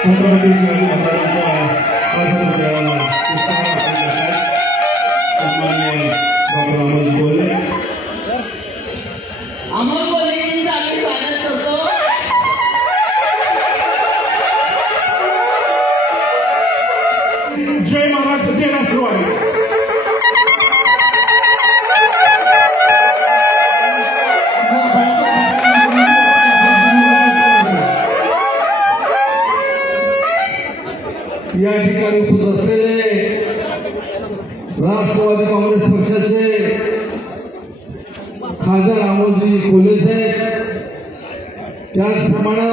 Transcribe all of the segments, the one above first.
छत्रपती शिवाजी महाराजांच्या सन्माननीय डॉक्टर अमोल बोलेंचं आम्ही स्वागत करतो. जय महाराष्ट्र, जय राष्ट्रवादी. या ठिकाणी उपस्थित असलेले राष्ट्रवादी काँग्रेस पक्षाचे खासदार अमोलजी कोल्हे साहेब, त्याचप्रमाणे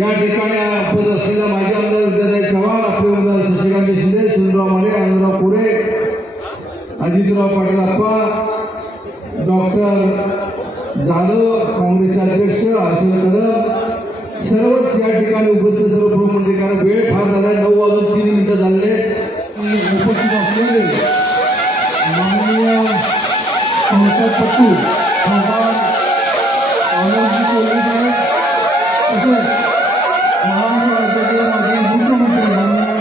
या ठिकाणी उपस्थित असलेल्या माजी आमदार विद्यासाहेब चव्हाण, आपले आमदार शशिकांत शिंदे, सुनीलराव माने, आनंदराव कोरे, अजितराव पाटील आप्पा, डॉक्टर जाधव, काँग्रेसचे अध्यक्ष हर्षद कदम, सर्वच या ठिकाणी उपस्थित सर्व प्रमुख. कारण वेळ फार झाला, 9:03 झाले. उपस्थित असलेले माननीय संसदपटू खासदार अमोलजी कोल्हे साहेब, तसेच महाराष्ट्र राज्याचे माजी मुख्यमंत्री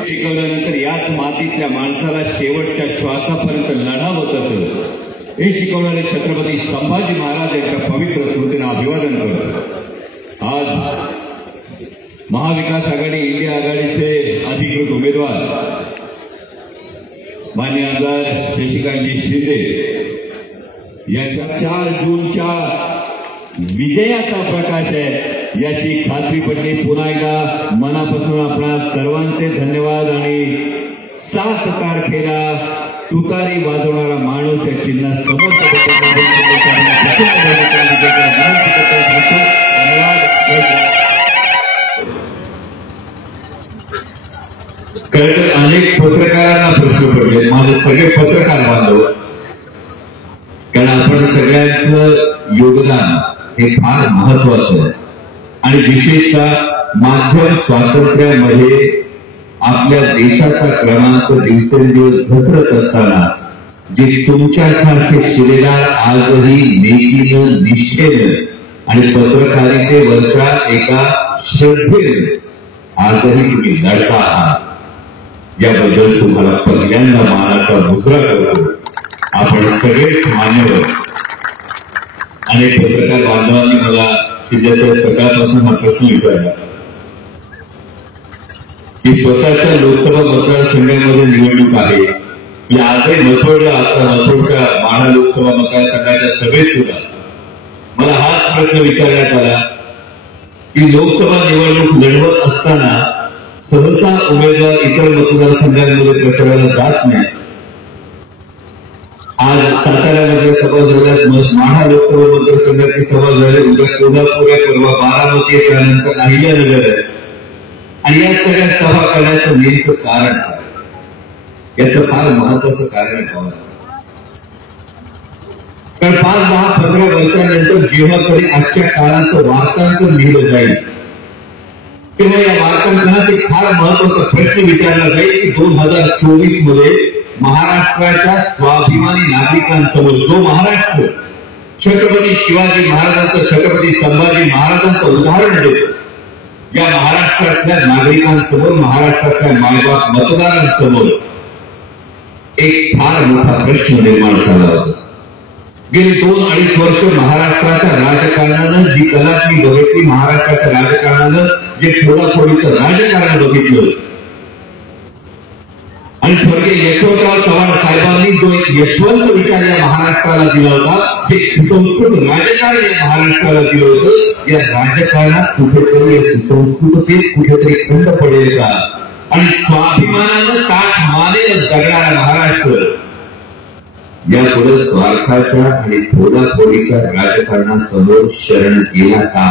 शिकवल्यानंतर याच मातीतल्या माणसाला शेवटच्या श्वासापर्यंत लढावं कसं हे शिकवणारे छत्रपती संभाजी महाराज यांच्या पवित्र स्मृतींना अभिवादन करतो. आज महाविकास आघाडी इंडिया आघाडीचे अधिकृत उमेदवार माननीय आमदार शशिकांतजी शिंदे यांच्या 4 जूनच्या विजयाचा प्रकाश आहे याची खात्री पटली. पुन्हा एकदा मनापासून आपणा सर्वांचे धन्यवाद. आणि 7 तारखेला तुतारी वाजवणारा माणूस या चिन्हासमोर धन्यवाद. खरं अनेक पत्रकारांना प्रश्न पडले, माझे सगळे पत्रकार बांधव, कारण आपण सगळ्यांचं योगदान हे फार महत्वाचं आहे. आणि विशेषतः माध्यम स्वातंत्र्यामध्ये आपल्या देशाचा क्रमांक दिवसेंदिवस घसरत असताना जे तुमच्यासारखे शिलेदार आजही नेकीनं, निष्ठेनं आणि पत्रकारितेवरच्या एका श्रद्धेनं आजही तुम्ही लढता आहात, याबद्दल तुम्हाला पहिल्यांदा मानाचा मुजरा करतो. आपण सगळेच मान्यवर. अनेक पत्रकार बांधवांनी मला शिंदेच्या सकाळपासून हा प्रश्न विचारला की स्वतःच्या लोकसभा मतदारसंघामध्ये निवडणूक आहे. मी आजही मसोडला, आता मसोडच्या माढा लोकसभा मतदारसंघाच्या सभेत सुद्धा मला हाच प्रश्न विचारण्यात आला की लोकसभा निवडणूक लढवत असताना सहसा उमेदवार इतर मतदारसंघांमध्ये प्रचाराला जात नाही. आज साताऱ्यामध्ये सभा झाल्यास माढा लोकसभा मतदारसंघाची सभा झाली, उद्या कोल्हापूर आहे, परवा बारामती आहे, त्यानंतर अहिल्यानगर आहे. आणि या सगळ्या सभा करण्याचं नेमकं कारण काय? याचं फार महत्वाचं कारण काय? कारण 5, 10, 15 वर्षानंतर जेव्हा कधी आजच्या काळाचं वार्तांकन लिहिलं जाईल तेव्हा या वार्तांकनात एक फार महत्वाचा प्रश्न विचारला जाईल की 2024 मध्ये महाराष्ट्राच्या स्वाभिमानी नागरिकांसमोर जो महाराष्ट्र छत्रपती शिवाजी महाराजांचं, छत्रपती संभाजी महाराजांचं उदाहरण देतो, या महाराष्ट्रातल्या नागरिकांसमोर, महाराष्ट्रातल्या मायबाप मतदारांसमोर एक फार मोठा प्रश्न निर्माण झाला होता. गेली 2-2.5 वर्ष महाराष्ट्राच्या राजकारणानं जी कलाटणी बघितली, महाराष्ट्राच्या राजकारणानं जे फोडाफोडीचं राजकारण बघितलं, आणि स्वर्गीय यशवंतराव चव्हाण साहेबांनी जो एक यशवंत विचार या महाराष्ट्राला दिला होता, जे सुसंस्कृत राजकारण या महाराष्ट्राला दिलं होतं, या राजकारणात कुठेतरी या सुसंस्कृततेत कुठेतरी खंड पडेल का? आणि स्वाभिमानानं ताठ मानेनं जगणारा महाराष्ट्र यापुढे स्वार्थाच्या आणि फोडाफोडीच्या राजकारणासमोर शरण गेला का?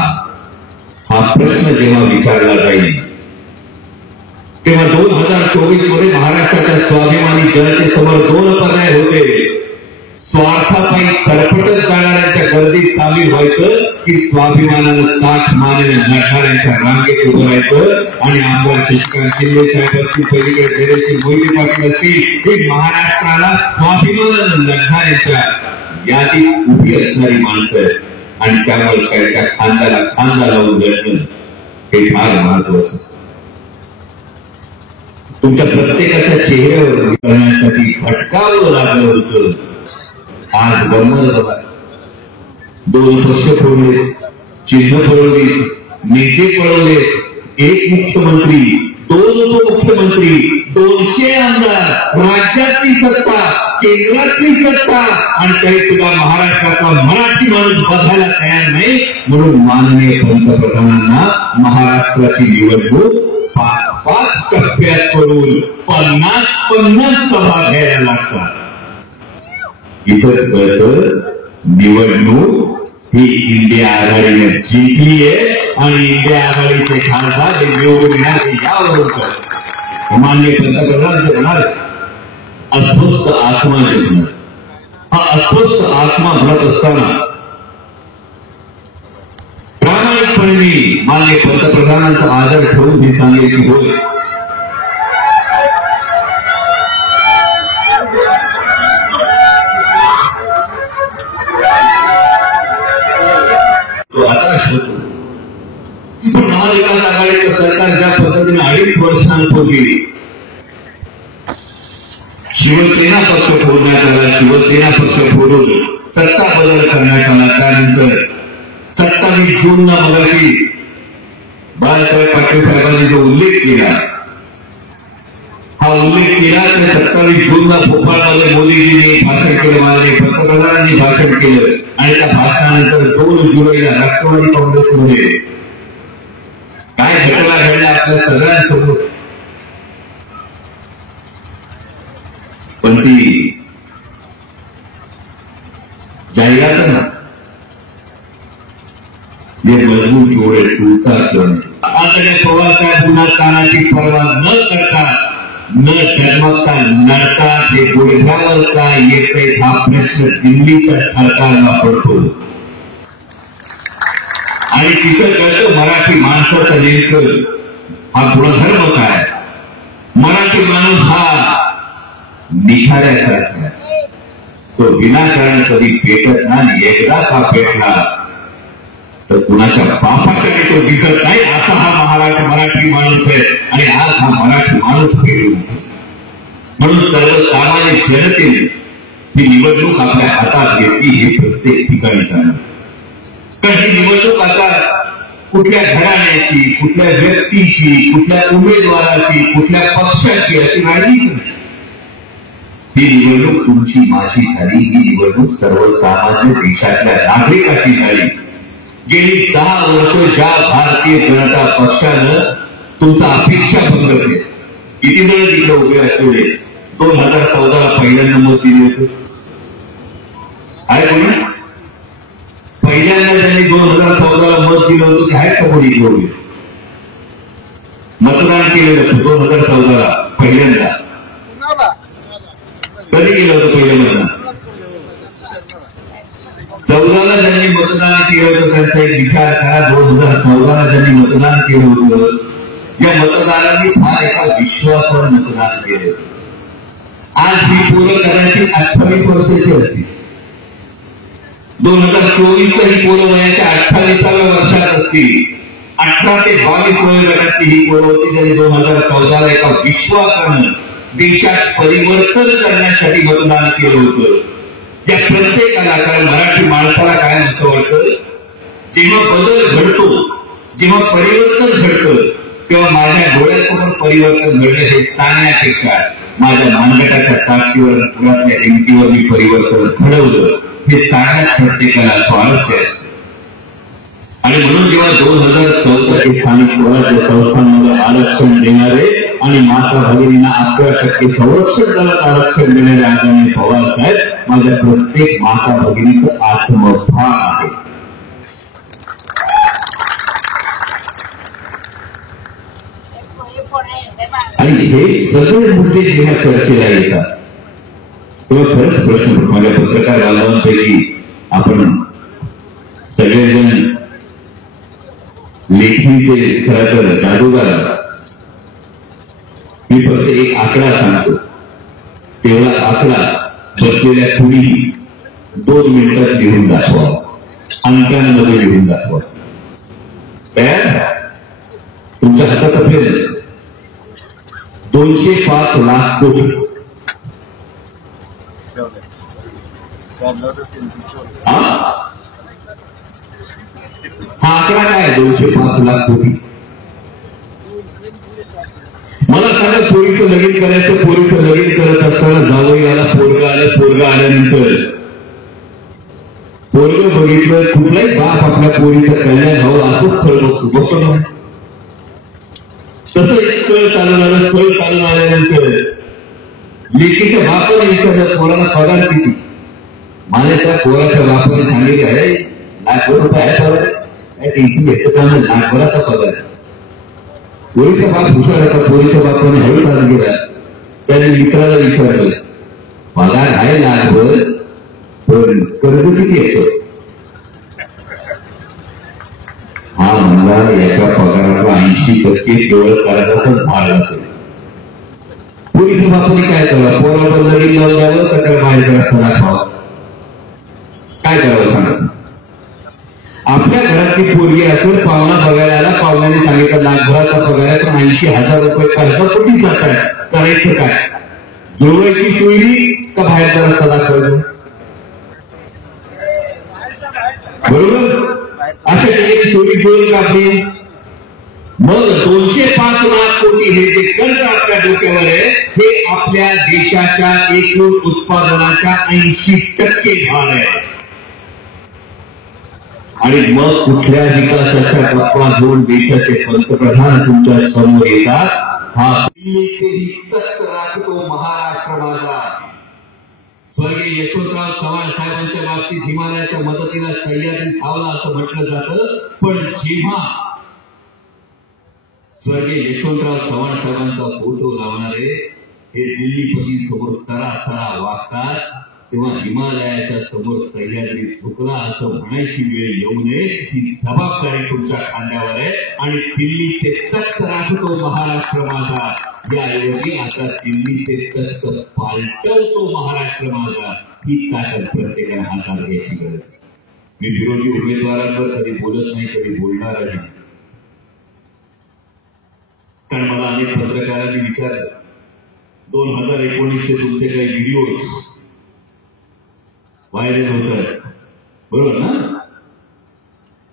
हा प्रश्न जेव्हा विचारला जाईल तेव्हा 2024 मध्ये महाराष्ट्राच्या स्वाभिमानी जनतेसमोर 2 पर्याय होते. स्वार्थापायी सरपटत जाणाऱ्यांच्या गर्दीत सामील व्हायचं की स्वाभिमानानं ताठ मानेनं लढणाऱ्यांच्या रांगेत उभं राहायचं. आणि आमदार शशिकांत शिंदे साहेब असतील, पलीकडे धैर्यशील मोहिते पाटील असतील, हे महाराष्ट्राला स्वाभिमानानं लढणाऱ्यांच्या यादीत उभी असणारी माणसं आहेत. आणि त्यामुळे त्यांच्या खांद्याला खांदा लावून लढणं हे फार महत्वाचं. तुमच्या प्रत्येकाच्या चेहऱ्यावर करण्यासाठी भटकावं लागलं होतं. आज गंमत बघा, 2 पक्ष पळवले, चिन्ह पळवली, नेते पळवले, 1 मुख्यमंत्री, 2 उपमुख्यमंत्री, 200 आमदार, राज्यातली सत्ता, केंद्रातली सत्ता, आणि काही सुद्धा महाराष्ट्राचा मराठी माणूस बघायला तयार नाही. म्हणून माननीय पंतप्रधानांना महाराष्ट्राची निवडणूक 5-5 टप्प्यात करून 50-50 सभा घ्यायला लागतात. इथंच कळतं निवडणूक ही इंडिया आघाडीने जिंकली आहे आणि इंडिया आघाडीचे खासदार हे निवडून येणार यावरून कळतं. माननीय पंतप्रधान ते म्हणाले अस्वस्थ आत्मा जे म्हणत, हा अस्वस्थ आत्मा म्हणत असताना प्रामाणिकपणे मी माननीय पंतप्रधानांचा आदर ठेवून मी सांगेल की होय, तो हताश होतो. पण महाविकास आघाडीचं सरकार ज्या पद्धतीने 2.5 वर्षांपूर्वी गेली, शिवसेना पक्ष फोडण्यात आला, शिवसेना पक्ष फोडून सत्ता बदल करण्यात आला. त्यानंतर 27 जूनला मगाशी बाळासाहेब पाटील साहेबांनी जो उल्लेख केला, हा उल्लेख केला तर 27 जूनला भोपाळमध्ये मोदीजींनी भाषण केलं, माननीय पंतप्रधानांनी भाषण केलं, आणि त्या भाषणानंतर 2 जुलैला राष्ट्रवादी काँग्रेसमध्ये काय घटना घडल्या आपल्या सगळ्यांसमोर. पण ती जाहिरात ना जे मजबूत जोडे टूचा करणं, आता पवार साहेब पुन्हा कानाची पर्वा न करता, न जन्मता लढता ते गुडघ्यावर का येते हा प्रश्न दिल्लीच्या सरकारला पडतो. आणि तिथं कळतं मराठी माणसाचा नेमकं हा गुणधर्म काय. मराठी माणूस हा निखाऱ्यासारखा, तो विनाकारण कधी पेटत नाही. एकदा का पेटला तर कुणाच्या बापाकडे तो दिसत नाही. असा हा मराठी माणूस आहे आणि आज हा मराठी माणूस पेटू. म्हणून सर्वसामान्य जनतेने ही निवडणूक आपल्या हातात घेतली हे प्रत्येक ठिकाणी जाणं. कारण ही निवडणूक आता कुठल्या घराण्याची, कुठल्या व्यक्तीची, कुठल्या उमेदवाराची, कुठल्या पक्षाची अशी राहिलीच नाही. ही निवडणूक तुमची माझी झाली. ही निवडणूक सर्वसामान्य देशातल्या नागरिकाची झाली. गेली 10 वर्ष ज्या भारतीय जनता पक्षानं तुमचा अपेक्षा भंग केला, किती जण तिकडे उभे असलेले 2014ला पहिल्यांदा मत दिले होते. आहे कोणी पहिल्यांदा त्यांनी 2014ला मत दिलं होतं की आहे का कोणी इकडे मतदान केलेलं होतं 2014ला पहिल्यांदा. कधी केलं होतं पहिलं मतदान? 14ला ज्यांनी मतदान केलं होतं त्यांचा एक विचार करा. 2014ला ज्यांनी मतदान केलं होतं या मतदारांनी फार एका विश्वासावर मतदान केलं. आज ही पोरं कदाचित 28 वर्षाची असतील. 2024 ही पोरं वयाच्या 28व्या वर्षात असतील. 18 ते 22 वयोगटातली ही पोरं होती ज्यांनी 2014ला एका विश्वासानं देशात परिवर्तन करण्यासाठी मतदान केलं होतं. या प्रत्येकाला, कारण मराठी माणसाला काय असं वाटतं, जेव्हा बदल घडतो, जेव्हा परिवर्तन घडतं, तेव्हा माझ्या डोळ्यासमोर परिवर्तन घडलं हे सांगण्यापेक्षा माझ्या मानगटाच्या ताकदीवर, पुण्यातल्या हिमतीवर मी परिवर्तन घडवलं हे सांगण्यात प्रत्येकाला स्वारस्य असतं. आणि म्हणून जेव्हा 2014 ते स्थानिक स्वराज्य संस्थांमध्ये आरक्षण देणारे आणि माता भगिनींना 11% संरक्षण दलात आरक्षण देणारे आदरणीय पवार साहेब माझ्या प्रत्येक माता भगिनीचं आत्मभान आहे. आणि हे सगळे मुद्दे जेव्हा चर्चेला येतात तेव्हा खरंच प्रश्न माझ्या पत्रकार बांधवांपैकी आपण सगळेजण लेखीचे खरं तर जादूगार. मी फक्त एक आकडा सांगतो, तेवढा आकडा बसलेल्या कुणी 2 मिनिटात लिहून दाखवा, अंकांमध्ये लिहून दाखवा. तयार? तुमच्या हातात असेल 205 लाख कोटी. हा आकडा काय 205 लाख कोटी. मला सांगा, पोरीचं लगीन करायचं, पोरीचं लगीन करत असताना जावई आला, पोरगा आलं, पोरगा आल्यानंतर पोरग बघितलं, कुठलाही बाप आपल्या पोरीचं कल्याण व्हावं असं स्थळ बघतो ना. तसं एक स्थळ चालून आलं, स्थळ चालून आल्यानंतर लेकीच्या बापाने विचारलं, पोराला पगार किती. मला त्या पोराच्या बापाने सांगितलं आहे ₹1,00,000 आहे, टेन्शन घेतलं त्यामुळे ₹1,00,000 पगार. पोरीचा बाप हुशार होता, पोरीच्या बापाने हळू चालू केला. त्याने मित्राला विचारलं, पगार आहे ₹1,00,000 पण कर्ज किती येतं. हा म्हणला, याच्या पगाराचा 80% केवळ कर्जाचाच भाग असेल. पोरीच्या बापाने काय करावं, पोरावर लगीन लावून द्यावं का त्याला बाहेर रस्ता दाखवावा, काय करावं सांगा. आपल्या घरातली पोरगी असेल, पाहुणा बघायला आला, पाहुण्याने सांगितलं ₹1,00,000 पगार आहे, पण ₹80,000 कर्ज कुठे जात आहे, करायचं काय. जुळवायची सोयरी का बाहेरचा रस्ता दाखवायचा. बरोबर, अशा ठिकाणी चोरी जुळून काढली. मग 205 लाख कोटी हे जे कर्ज आपल्या डोक्यावर आहे, हे आपल्या देशाच्या एकूण उत्पादनाच्या 80% भाग आहे. आणि मग कुठल्या विकासाच्या गप्पा घेऊन देशाचे पंतप्रधान तुमच्या समोर येतात. हा दिल्लीचेही तख्त राखतो महाराष्ट्र माझा. स्वर्गीय यशवंतराव चव्हाण साहेबांच्या बाबतीत हिमालयाच्या मदतीला सह्याद्री धावला असं म्हटलं जातं, पण जेव्हा स्वर्गीय यशवंतराव चव्हाण साहेबांचा फोटो लावणारे हे दिल्लीपतींसमोर चरा चरा वागतात, तेव्हा हिमालयाच्या समोर सह्याद्री चुकला असं म्हणायची वेळ येऊ नये. ही जबाबदारी तुमच्या खांद्यावर आहे. आणि दिल्लीचे तख्त राखतो महाराष्ट्र माझा, याऐवजी आता दिल्लीचे तख्त पालटवतो महाराष्ट्र माझा, ही ताकद प्रत्येकाने हातात घ्यायची गरज आहे. मी विरोधी उमेदवारांवर कधी बोलत नाही, कधी बोलणार नाही. कारण मला अनेक पत्रकारांनी विचारलं, 2019चे तुमचे काही व्हिडिओज व्हायरल होत आहेत, बरोबर ना.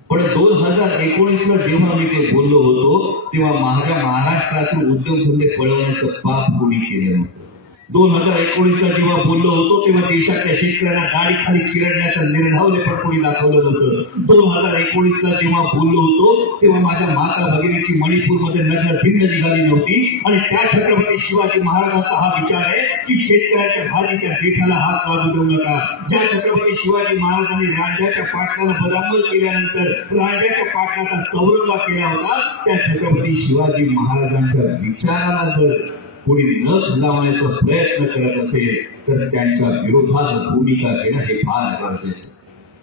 पण 2019ला जेव्हा मी ते बोललो होतो, तेव्हा माझ्या महाराष्ट्रातून उद्योगधंदे पळवण्याचं पाप कोणी केलं नव्हतं. 2019ला जेव्हा बोललो होतो, तेव्हा देशातल्या शेतकऱ्यांना गाडी खाली चिरडण्याचा निर्धावले पण कोणी दाखवलं नव्हतं. 2019ला जेव्हा बोललो होतो, तेव्हा माझ्या माता भगिनीची मणिपूरमध्ये नग्न भिन्न निघाली नव्हती. आणि त्या छत्रपती शिवाजी महाराजांचा हा विचार आहे की शेतकऱ्याच्या भाजीच्या देठाला हात लागू देऊ नका. ज्या छत्रपती शिवाजी महाराजांनी राज्याच्या पाटलाला बदामल केल्यानंतर राज्याच्या पाटलाचा चौरंगा केला होता, त्या छत्रपती शिवाजी महाराजांच्या विचाराला जर कोणी नस लावण्याचा प्रयत्न करत असेल तर त्यांच्या विरोधात भूमिका घेणं हे फार गरजेचं.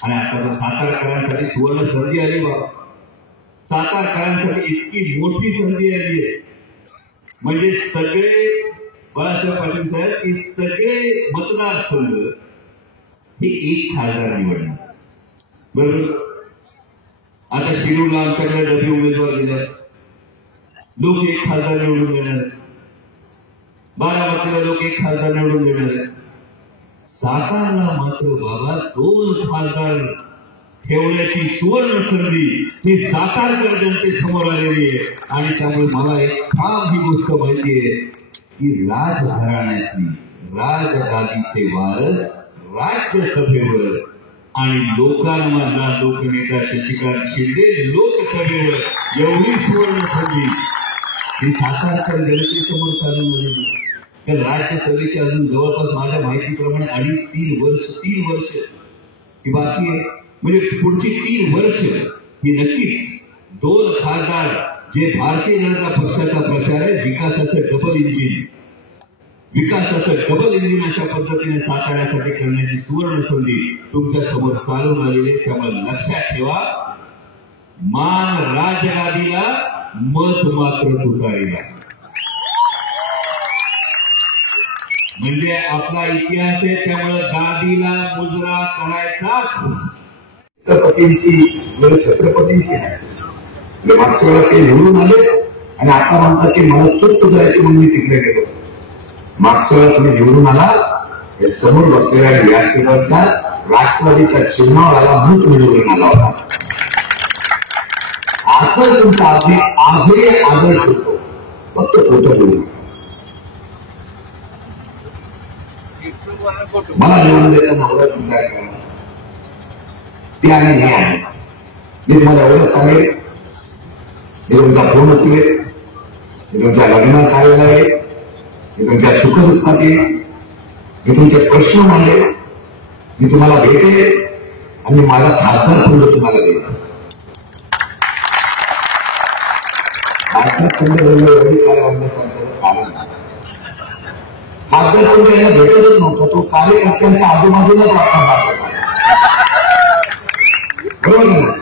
आणि आता तर सातारकरांसाठी सुवर्ण संधी आली बा. सातारकरांसाठी इतकी मोठी संधी आली आहे, म्हणजे सगळे बाळासाहेब पाटील साहेब की सगळे मतदारसंघ हे एक खासदार निवडणार, बरोबर. आता शिरूरला आमच्याकडे डबी उमेदवार दिले, लोक एक खासदार निवडून देणार, बारामतीला लोक एक खासदार निवडून देणार आहे. सातारला मात्र बाबा 2 खासदार ठेवण्याची सुवर्ण संधी ही सातारकर जनतेसमोर आलेली आहे. आणि त्यामुळे मला एक ठाम ही गोष्ट माहिती आहे की राजघराण्यातली राजगादीचे वारस राज्यसभेवर आणि लोकांमधला लोकनेता शशिकांत शिंदे लोकसभेवर एवढी सुवर्ण संधी ही सातारकर जनतेसमोर चालून आलेली. तर राज्यसभेचे अजून जवळपास माझ्या माहितीप्रमाणे 2.5-3 वर्ष ही बाकी आहे. म्हणजे पुढची 3 वर्ष ही नक्कीच 2 खासदार जे भारतीय जनता पक्षाचा प्रचार आहे, विकासाचं डबल इंजिन अशा पद्धतीने साकारण्यासाठी करण्याची सुवर्ण संधी तुमच्या समोर चालून आलेली. त्यामुळे लक्षात ठेवा, मान राजगादीला, मत मात्र तुतारीला. म्हणजे आपला इतिहास आहे, त्यामुळे गादीला मुजरा करायचा छत्रपतींची आहे. मागच्या वेळेला ते निवडून आले आणि आता म्हणतात की मला चूक सुधारायची म्हणून मी तिकडे गेलो. मागच्या वेळेला तुम्ही निवडून आला, हे समोर बसलेल्या व्यासपीठाच्या राष्ट्रवादीच्या चिन्हावर आला म्हणून तुम्ही निवडून आला होता. आजच तुमचा आजही आदर करतो, फक्त खोटं बोलू. मला निवडून देताना एवढाच विचार करा, ते आणि हे आहे. मी तुम्हाला एवढंच सांगेल, मी तुमचा फोन उचलेल, मी तुमच्या लग्नात आलेला आहे, मी तुमच्या सुखदुःखात येईल, मी तुमचे प्रश्न मांडेल, मी तुम्हाला भेटेल आणि माझा खासदार फंड तुम्हाला देईल. खासदार फंड एवढी खासदार फंड याला भेटतच नव्हता. तो कार्यकर्त्यांच्या आजूबाजूलाच वाटणार होता. बरोबर ना?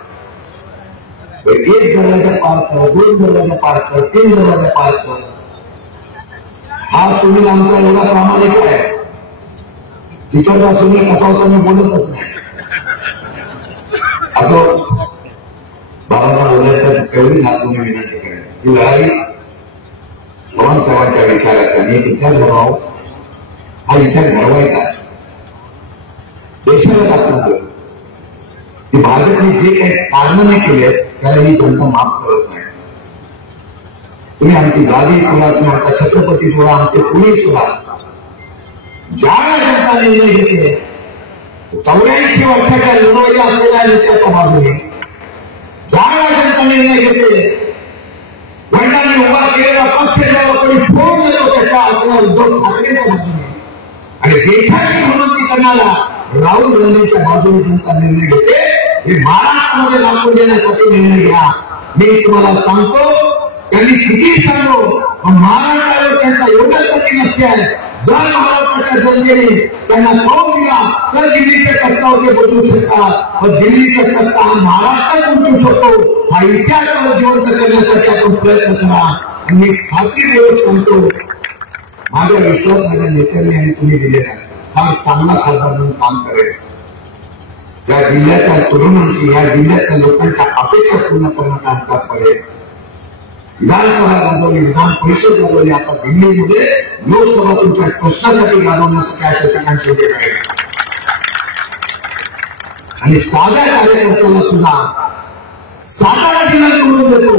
एक दरवाजा पार कर, दोन दरवाजा पार कर, तीन दरवाजा पार कर. हा तुम्ही आमचा एवढा प्रामाणिक आहे. तिकडचा तुम्ही कसा होता मी बोलतच नाही. असं बाबांना बोलायचं तेवढीच हात तुम्ही विनंती करेल. ही लढाई पवार साहेबांच्या विचाराचा आणि इतिहास बनवाव, हा इतिहास घडवायचा आहे. देशाला दाखवतो की भाजपने जे काही कारनामे केले त्याला ही जनता माफ करत नाही. तुम्ही आमची गादी सोडा, तुम्ही आमचा छत्रपती सोडा, आमचे कुणी सोडा, ज्यावेळेला जनता निर्णय घेते 84 वर्षाच्या लढवल्या असलेल्या नेत्याच्या बाजूने, ज्यावेळेला जनता निर्णय घेते वडिलांनी उभा केलेला पक्ष ज्याला कोणी फोन देतो त्याच्या आपल्या उद्धव ठाकरेच्या बाजूने आणि देशाची उन्नती करणारा राहुल गांधीच्या बाजूने जनता निर्णय घेते. हे महाराष्ट्रामध्ये दाखवून देण्यासाठी निर्णय घ्या. मी तुम्हाला सांगतो, त्यांनी किती सांगतो, महाराष्ट्रावर त्यांचा एवढंच कमी लक्ष आहे. जर महाराष्ट्राच्या जनतेने त्यांना पाहून दिला तर दिल्लीच्या कष्टावर ते बदलू शकतात. पण दिल्लीचा कष्ट हा महाराष्ट्रात उठू शकतो. हा इतिहास जिवंत करण्यासाठी आपण प्रयत्न करा. आणि मी खात्रीपूर्वक सांगतो, माझा विश्वास माझ्या नेत्यांनी आणि तुम्ही दिलेला आहे. हा चांगला खासदार म्हणून काम करेल. या जिल्ह्याच्या तरुणांची, या जिल्ह्यातल्या लोकांच्या अपेक्षा पूर्ण करण्यात काम पार पडेल. विधानसभा गाजवली, विधान परिषद गाजवली, आता दिल्लीमध्ये लोकसभा तुमच्या प्रश्नासाठी गाजवण्यासाठी अशा सगळ्यांचे उद्योग आहे. आणि साध्या कार्यकर्त्याला सुद्धा सातारा जिल्हा निवडून देतो,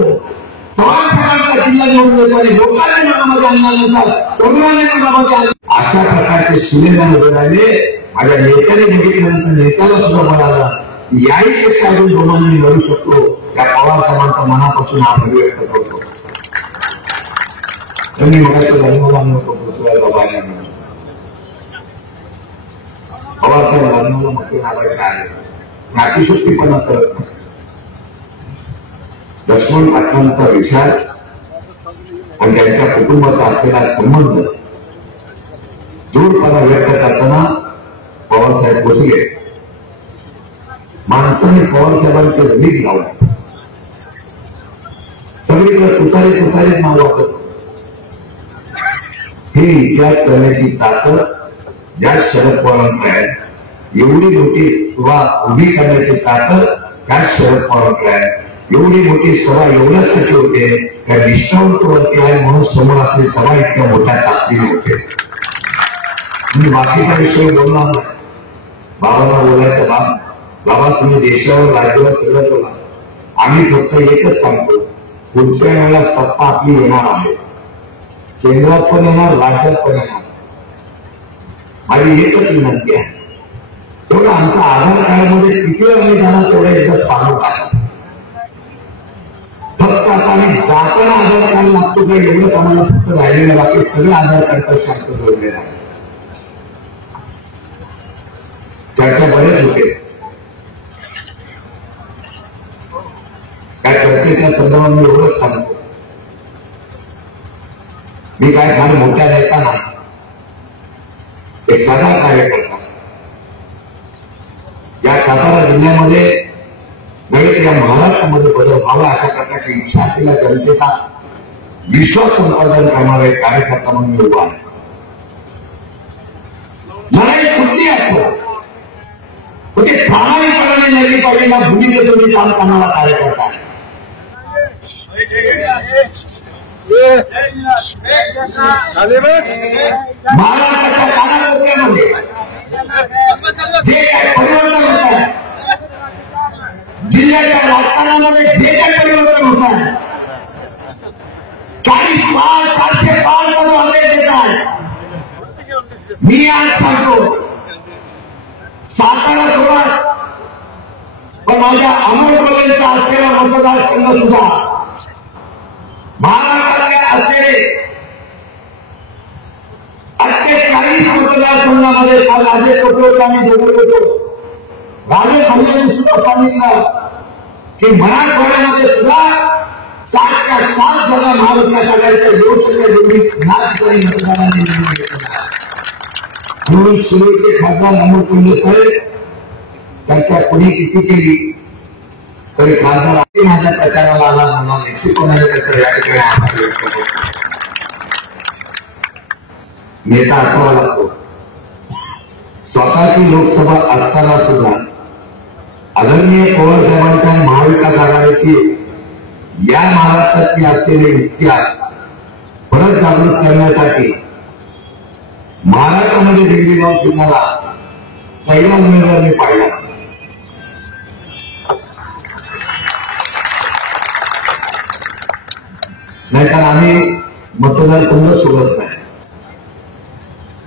समाजसेवांचा जिल्हा निवडून देतो आणि लोकांनी मनामध्ये आणल्यानंतर तरुणांनी मनामध्ये आणलं. अशा प्रकारचे शिलेदार उभे राहिले. माझ्या नेत्याने बघितल्यानंतर नेत्याला सुद्धा म्हणाला याही पेक्षा अजून दोघांनी लढू शकतो. या पवार साहेबांचा मनापासून आभार व्यक्त करतो. त्यांनी म्हणायचं लग्नाला नको पृथ्वीला बाबांना पवार साहेब लग्नाला म्हटले नावायचे आहे. नातीशक्तीपणा करत नाही. लक्ष्मण पाटलांचा विचार आणि त्यांच्या कुटुंबाचा असलेला संबंध दूरपणा व्यक्त करताना पवारसाहेब पोचले. माणसाने पवारसाहेबांचे रीत लावले. सगळीकडे तुतारीत नाव वाटत. हे इतिहास करण्याची ताकद ज्या शरद पवारांकडे आहे, एवढी मोठी सभा उभी करण्याची ताकद त्या शरद पवारांकडे आहे. एवढी मोठी सभा एवढ्यासाठी होते त्या निष्ठावंतवरती आहे म्हणून समोर असलेली सभा इतक्या मोठ्या ताकदीने होते. मी बाकीच्या विषयी बोलणार नाही. बाबांना बोलायचं बाबा तुम्ही देशावर राज्यावर सगळं बोला. आम्ही फक्त एकच सांगतो, पुढच्या वेळेला सत्ता आपली येणार आहे. केंद्रात पण येणार, राज्यात पण येणार. माझी एकच विनंती आहे, तेवढं आमच्या आधार कार्डामध्ये किती वेळ आम्ही जाणार तेवढं एकदा सांगू टाका. फक्त आता आम्ही जाताना आधार कार्ड लागतो का एवढंच आम्हाला फक्त राहिलेलं, बाकी सगळं आधार कार्डचा शांत जोडलेलं आहे. चर्चा बरेच होते. त्या चर्चेच्या संदर्भात मी एवढंच सांगतो, मी काय फार मोठ्या नेता नाही, एक साधा कार्यकर्ता. या सातारा जिल्ह्यामध्ये नव्हे या महाराष्ट्रामध्ये बदल व्हावा अशा प्रकारची इच्छा असलेल्या जनतेचा विश्वास संपादन करणारा एक कार्यकर्ता म्हणून मी उभा आहे. लढाई कुठली असो म्हणजे प्रामाणिकपणाने लढली पाहिजे या भूमिकेतून मी काम करणारा कार्यकर्ता आहे. महाराष्ट्राच्या कानाकोपऱ्यामध्ये जे काय परिवर्तन होत आहे, जिल्ह्याच्या राजकारणामध्ये जे काही परिवर्तन होत आहे, 40 पार 400 पार जो आदेश देत आहे, मी आज सांगतो सातारा सोडा पण माझ्या अमोल कोल्हेंचा असलेला मतदारसंघ सुद्धा महाराष्ट्रातल्या असलेले 48 मतदारसंघामध्ये काल राजे टोपे आम्ही बोलत होतो. राजे टोपेंनी सुद्धा सांगितलं की मराठवाड्यामध्ये सुद्धा 7च्या 7 जागा महाविकास आघाडीच्या लोकसभा निवडणुकीत नागपूर मतदारांनी निवडून घेतला. म्हणून शिरोडचे खासदार अमोल कोल्हे साहेब त्यांच्या पुढे किती केली तरी खासदार माझ्या प्रचाराला आला म्हणा मेक्सिकोमध्ये त्याचं या ठिकाणी आभार व्यक्त करतो. नेता असावा लागतो. स्वतःची लोकसभा असताना सुद्धा आदरणीय पवार साहेबांच्या महाविकास आघाडीची या महाराष्ट्रातली असलेले इतिहास परत जागृत करण्यासाठी महाराष्ट्रामध्ये दिल्ली गाव फिरणारा पहिला उमेदवार मी पाहिला. नाहीतर आम्ही मतदारसंघ सोडत नाही.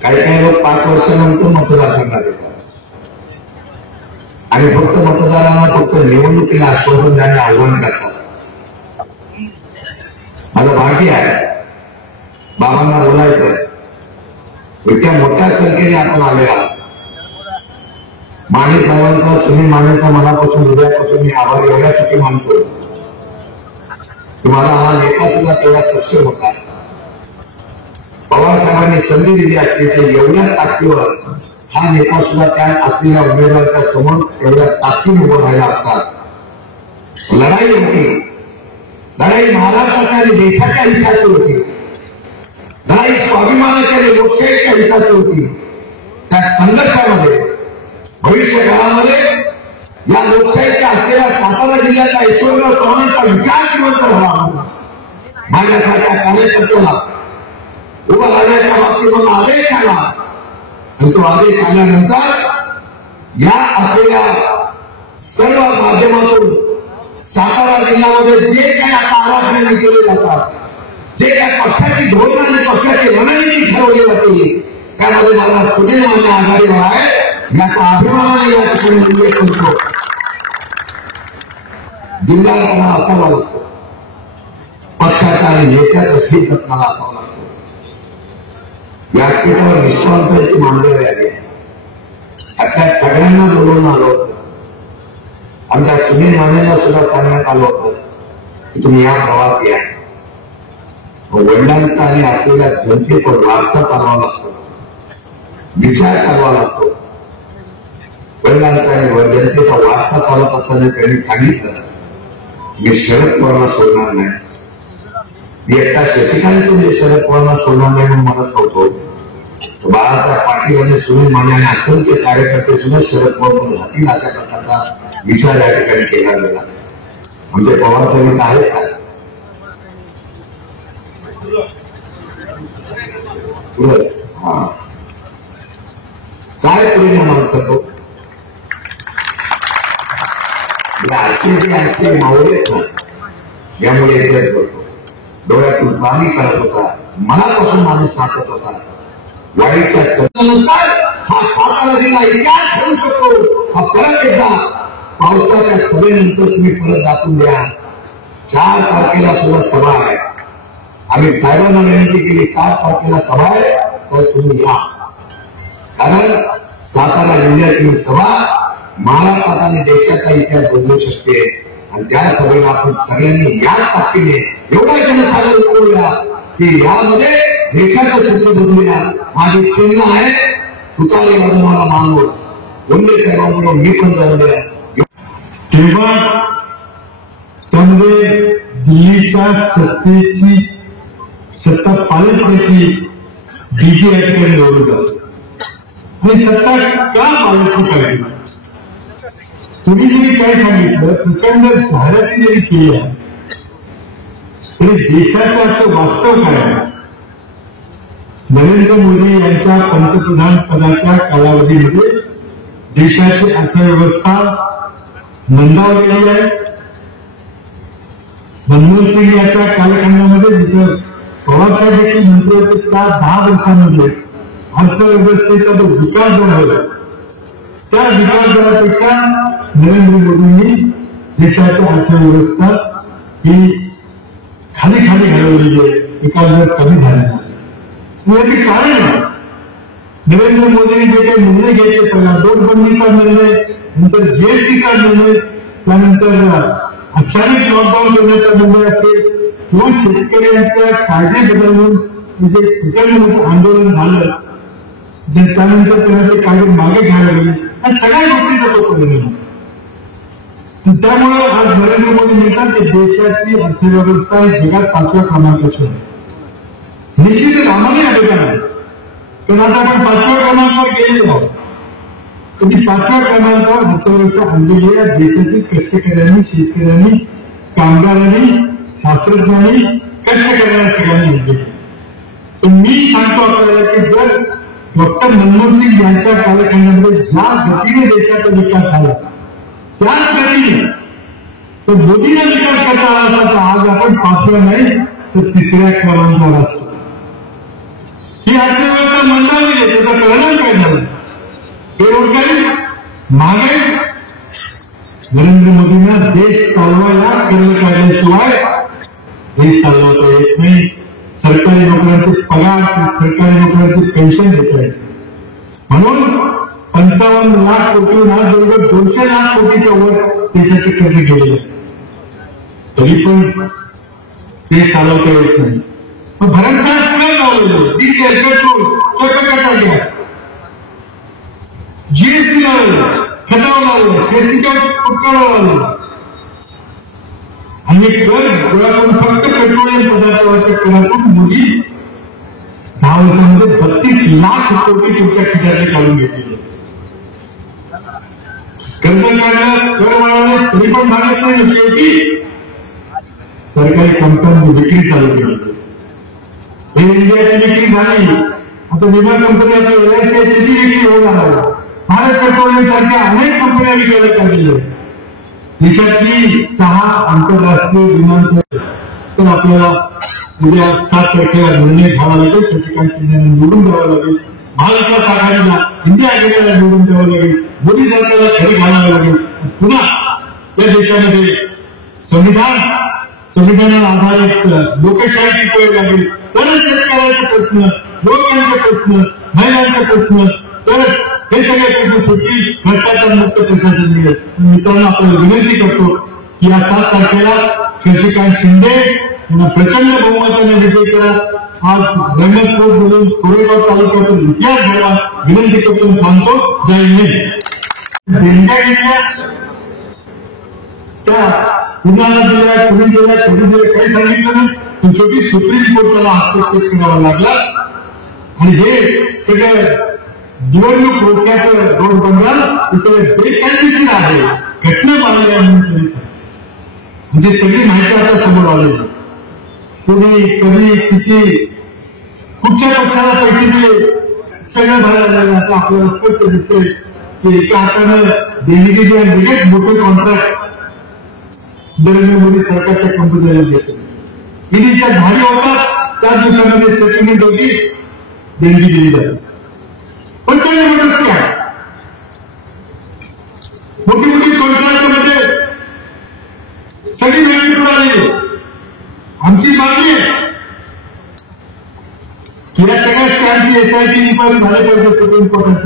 काही लोक 5 वर्षानंतर मतदारसंघात येतात आणि फक्त मतदारांना फक्त निवडणुकीला आश्वासन देण्याचे आव्हान करतात. माझं भाग्य आहे, बाबांना बोलायचं इतक्या मोठ्या संख्येने आपण आले आहात. माने साहेबांचा, सुनील मानेचा मनापासून हृदयापासून मी आभार एवढ्यासाठी मानतो. तुम्हाला हा नेता सुद्धा तेवढा सक्षम होता. पवार साहेबांनी संधी दिली असली तर एवढ्या ताकदीवर हा नेता सुद्धा त्या असलेल्या उमेदवाराच्या समोर एवढ्या ताकदीने उभं राहिला असतात. लढाई होती, लढाई महाराष्ट्राच्या आणि देशाच्या हिताची होती. लढाई स्वाभिमानाच्या आणि लोकशाहीच्या हिताची होती. त्या संघर्षामध्ये भविष्य काळामध्ये या लोकशाहीच्या असलेल्या सातारा जिल्ह्याच्या यशवंतराव चव्हाणांचा विचार जिवंत राहावा. माझ्यासारख्या कार्यकर्त्याला उभा राहण्याच्या बाबतीत मला आदेश आला आणि तो आदेश आल्यानंतर या असलेल्या सर्व माध्यमातून सातारा जिल्ह्यामध्ये जे काही आता आराखडे केले जातात, जे काही पक्षाची धोरण आणि पक्षाची रणनीती ठरवली जाते, त्यामध्ये मला सुनील माने आघाडीवर आहे याचा अभिमानाने या ठिकाणी उल्लेख करतो. जिल्ह्याला असावा लागतो, पक्षाचा आणि नेत्याचा हित असणारा असावा लागतो. व्यासपीठावर निष्ठावंतांची मांडणी आली. आता सगळ्यांना बोलवून आलो होतं. आमच्या सुनील मानेला सुद्धा सांगण्यात आलं होतं की तुम्ही या प्रवास या. वडिलांचा आणि असलेल्या जनतेवर वारसा चालवा लागतो, विचार चालवा लागतो. वडिलांचा आणि जनतेचा वारसा चालवत असताना त्यांनी सांगितलं मी शरद पवारला सोडणार नाही. मी एकटा शशिकांतचं म्हणजे शरद पवारला सोडणार नाही म्हणून म्हणत होतो. बाळासाहेब पाटील आणि सुनील माने आणि असंख्य कार्यकर्ते सुद्धा शरद पवार राहतील अशा प्रकारचा विचार या ठिकाणी केला गेला. म्हणजे पवार साहेब आहे का काय परिणाम माणसातो असे मावळे यामुळे इतिहास करतो. डोळ्यातून पाणी करत होता, मनापासून माणूस नाचत होता. वाईच्या सत्तानंतर हा सातारा जिल्हा इतिहास ठरू शकतो. हा परत एकदा पावसाच्या सभेनंतर तुम्ही परत दाखवून द्या. 4 तारखेला सुद्धा सभा आहे. आम्ही साहेबांना विनंती केली 4 तारखेला सभा आहे तर तुम्ही या. कारण सातारा जिल्ह्यातील सभा महाराष्ट्रात आणि देशाचा इतिहास बदलू शकते आणि त्या सभेला आपण सगळ्यांनी याच ताकदीने एवढा जनसागर उठवूया की यामध्ये देशाचं चित्र बदलूया. माझे चिन्ह आहे तुतारी माझं मला मानव बोंडे साहेबांबरोबर मी पण जाऊन द्या. तेव्हा त्यामध्ये दिल्लीच्या सत्ता पालटण्याची बीजे या ठिकाणी निवडून जातो. आणि सत्ता का पालटणी करायची? तुम्ही जरी काय सांगितलं प्रचंड जाहिराती जरी केल्या तरी देशाचं असं वास्तव काय आहे? नरेंद्र मोदी यांच्या पंतप्रधान पदाच्या कालावधीमध्ये देशाची अर्थव्यवस्था मंदावलेली आहे. मनमोहन सिंग यांच्या कालखंडामध्ये जिथं पवारसाहेब देखील मंत्री होते त्या 10 वर्षांमध्ये अर्थव्यवस्थेचा जो विकास दर होता त्या विकास दरापेक्षा नरेंद्र मोदींनी देशाची अर्थव्यवस्था ही खाली घालवलेली आहे. विकास दर कमी झालेला आहे. याचे कारण आहे नरेंद्र मोदींनी जे काही निर्णय घ्यायचे, पहिला नोटबंदीचा निर्णय, नंतर जीएसटीचा निर्णय, त्यानंतर अचानक लॉकडाऊन करण्याचा निर्णय असेल किंवा शेतकऱ्यांच्या कायदे बदलून जे प्रचंड मोठं आंदोलन झालं, त्यानंतर त्यांना ते कायदे मागे घ्यायला लागले, या सगळ्या गोष्टीचा तो परिणाम. त्यामुळे आज नरेंद्र मोदी म्हणतात की देशाची अर्थव्यवस्था ही जगात 5व्या क्रमांकाची आहे. निश्चितच आम्हाला या ठिकाणी, पण आता आपण 5व्या क्रमांकावर गेलेलो आहोत. कधी 5व्या क्रमांकावर अर्थव्यवस्था आणलेली आहे देशातील कष्टकऱ्यांनी, शेतकऱ्यांनी, कामगारांनी, शास्त्रज्ञांनी, कष्टकऱ्यांना सगळ्यांनी घेतली. पण मी सांगतो आपल्याला की जर डॉक्टर मनमोहन सिंग यांच्या कालखंडामध्ये ज्या गतीने देशाचा विकास झाला त्याच गतीने तर मोदींना विकास करता आला असता तर आज आपण 5व्या नाही तर 3ऱ्या क्रमांकावर असतो. ही अर्थव्यवस्था मंदावली आहे. त्याचा परिणाम काय झाला? बेरोजगारी, महागाई. नरेंद्र मोदींना देश चालवायला कर्ज काढल्याशिवाय देश चालवता येत नाही. सरकारी नोकऱ्यांचे पगार, सरकारी नोकऱ्यांचे पेन्शन देत आहेत. म्हणून 55 लाख कोटी ना जवळजवळ 200 लाख कोटीच्या वर देशाचे कर्ज गेलेले आहे. तरी पण ते चालवता येत नाही. मग भरमसाठ काय लावलेलं? डिझेल, पेट्रोल, स्वयंपाकाचा गॅस, जीएसटी लावलं, खतावर लावलं, शेतीच्या उपकरणावर लावलं आणि कर गोळा करून फक्त पेट्रोलियम पदार्थावरच्या करातून मोदी 10 वर्षांमध्ये 32 लाख कोटी तुमच्या खिशाचे काढून घेतलेले. कर्ज काढलं, कर वाढवलं, तरी पण भागत नाही. शेवटी सरकारी कंपन्यांनी विक्री चालू केली. इंडियाची विक्री झाली. आता विमा कंपनी आता LIC विक्री होणार आहे. भारत पेट्रोलियम सारख्या अनेक कंपन्या विकायला काढलेल्या आहेत. देशातली 6 आंतरराष्ट्रीय विमानतळ तर आपल्याला उद्या 7 तारखेला निर्णय घ्यावा लागेल. शशिकांत शिंदेने निवडून द्यावं लागेल. महाविकास आघाडीला, इंडिया आघाडीला निवडून द्यावं लागेल. मोदी सरकारला घरी घालावं लागेल. पुन्हा या देशामध्ये संविधानावर आधारित लोकशाही टिकवावी लागेल. तरच शेतकऱ्यांचे प्रश्न, युवकांचे प्रश्न, महिलांचे प्रश्न, तरच हे सगळे प्रश्न सुटतील. भ्रष्टाचार मुक्त प्रशासन मिळेल. मित्रांनो, आपल्याला विनंती करतो की या 7 तारखेला शशिकांत शिंदे यांना प्रचंड बहुमताने विजय करा. आज रंगतपूर मधून कोरेगाव तालुक्यातून इतिहास घडवा विनंती करतो. सांगतो जय हिंद. देणग्या घेतल्या त्या कुणाला दिल्या, कुणी दिल्या, कधी दिल्या काही सांगितलं नाही. पण शेवटी सुप्रीम कोर्टाला हस्तक्षेप करावा लागला आणि हे सगळं निवडणूक रोख्याचं रोड बंगाल हे सगळं बेकायदेशीर आहे. घटना पाहिल्या म्हणजे सगळी माहिती आता समोर आली. कुणी, कधी, किती, कुठच्या पक्षाला पैसे दिले सगळं बाहेर आलेलं. आता आपल्याला स्पष्ट दिसते की एका हातानं देणगी आणि लगेच मोठे कॉन्ट्रॅक्ट नरेंद्र मोदी सरकारच्या कंपनीला देतो. ईडीच्या धाडी होतात 4 दिवसांमध्ये सेटलमेंट होती, देणगी दिली जाते. पण काय मोठी कॉन्ट्रॅक्टमध्ये सगळी माहिती आली. आमची मागणी आहे की या सगळ्या स्टँडची SIT इन्क्वायरी झाली पाहिजे. सुप्रीम कोर्टात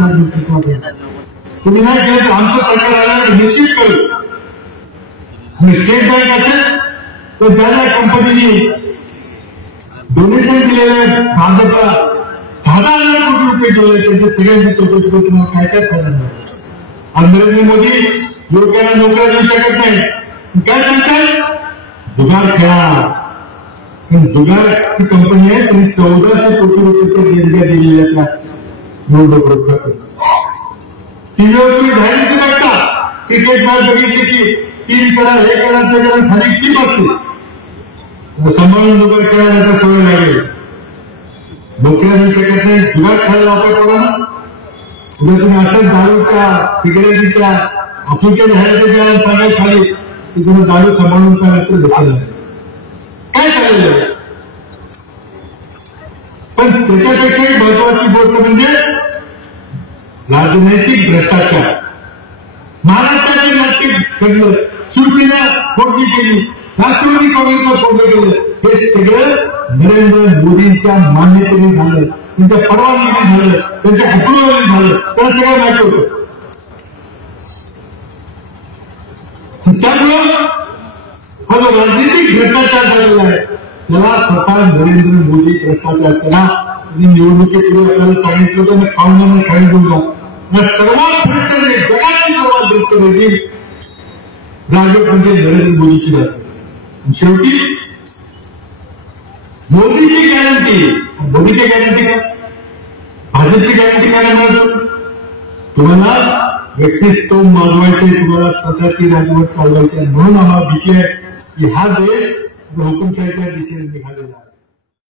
तुम्ही नाही केलं तर आमचं सरकार आल्यावर निश्चित करू. आणि स्टेट बँक असेल तर ज्या कंपनीने डोनेशन दिलेलं भाजपला 10,000 कोटी रुपये दिले त्यांचे सगळ्यांची चौकशी करून तुम्हाला काय काय सांगणार. आज नरेंद्र मोदी लोकांना नोकऱ्या देऊ शकत नाही. काय सांगतात? जुगार खेळा. पण जुगारची कंपनी आहे त्यांनी 1400 कोटी रुपये देणग्या दिलेल्या त्या निवडणूक. टीव्हीवर तुम्ही जाहिराती बघता. क्रिकेट मॅच बघितली की टीव्ही करा, हे करा, ते करा, खाली टीम असते. सांभाळून जुगार खेळायला सवय लागेल. नोकऱ्या देऊ शकत नाही, जुगार खेळायला वापर करा ना. उद्या तुम्ही अशाच दारूच्या सिगरेटीच्या आफ्रिकन हॅरेच्या सगळ्या खाली तुम्हाला दारू सांभाळून काय बसेल काय चाललेलं. पण त्याच्यापेक्षाही महत्वाची गोष्ट म्हणजे राजनैतिक भ्रष्टाचार. महाराष्ट्राचे नाट्य घडलं, शिवसेना फोडणी केली, राष्ट्रवादी काँग्रेसला फोडलं गेलं. हे सगळं नरेंद्र मोदींच्या मान्यतेने झालं, त्यांच्या परवानगीने झालं, त्यांच्या अप्रुव्हलने झालं. त्याला सगळं माहिती होतं. त्यामुळं हा जो राजनीतिक भ्रष्टाचार झालेला आहे त्याला स्वतः नरेंद्र मोदी भ्रष्टाचार केला. निवडणुकीपूर्वी आपल्याला सांगितलं होतं ना, खाऊन खाली जाऊ या सर्वात भ्रष्ट जगाची सर्वात भ्रष्ट रेडी राजक म्हणजे नरेंद्र मोदीची जाते. शेवटी मोदीची गॅरंटी, मोदीची गॅरंटी काय, भाजपची गॅरंटी काय म्हणतो, तुम्हाला व्यक्तिस्तव मागवायचे, तुम्हाला स्वतःची राजवट चालवायची. म्हणून आम्हाला भीती आहे की हा देश हुकुमशाहीच्या दिशेने निघालेला आहे.